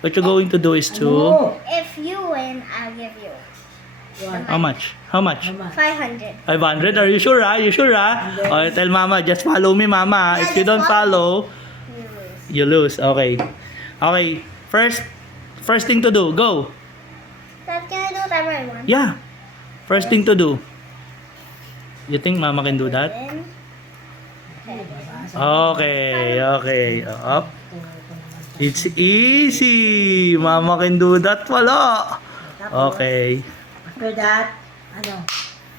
What you're going to do is to... Ano? If you win, I'll give you One. How much? How much? How much? 500. 500? Are you sure, ah? You sure, ah? Okay, tell mama, just follow me, mama. If you don't follow, You you lose. lose. Okay. Okay. First thing to do. Go. Dad, can I do whatever I want? Yeah. First thing to do. You think mama can do that? Then, Okay. Okay. Up. It's easy. Mama can do that pala. Okay. After that, ano?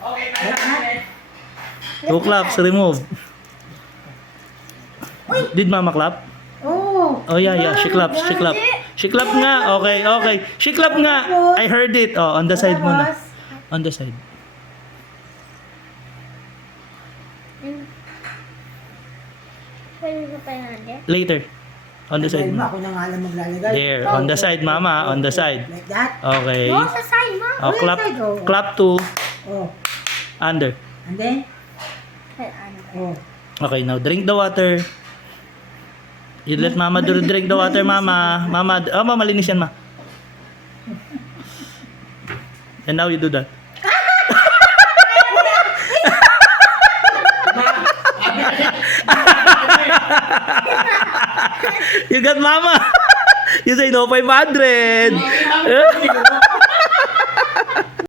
Okay, 2 claps. Remove. Did mama clap? Oh! Oh yeah, yeah. She claps. She clap. She clap nga. Okay, okay. She clap nga. I heard it. Oh, on the side muna. Tapos, On the side. pwede ko pa yung Later. On the side lagay mo, muna. ako na nga lang maglalagay. There. On the side, mama. On the side. Like that? Okay. No, sa side, ma. Oh, clap. Clap to Oh. under. And then? Put under. Oh. Okay, now drink the water. You let mama drink the water, mama. Mama, oh, mama, linis yan, ma. And now you do that. You got mama. You say no 500.